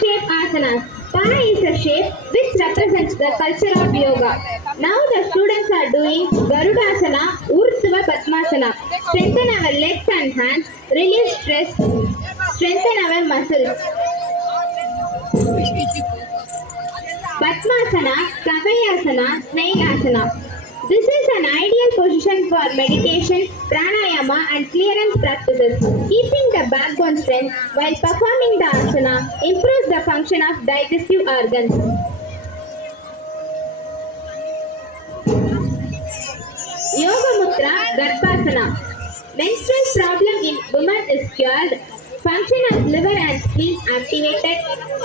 Shape asanas. Pa is a shape which represents the culture of yoga. Now the students are doing Garudasana, Urdhva Padmasana. Strengthen our legs and hands, relieve stress, strengthen our muscles. Padmasana, Kavayasana, Snailasana. This is an ideal position for meditation, pranayama and clearance practices. Keeping the backbone strength while performing the asana improves the function of digestive organs. Yoga Mudra Garbhasana. Menstrual problem in women is cured. Function of liver and spleen activated.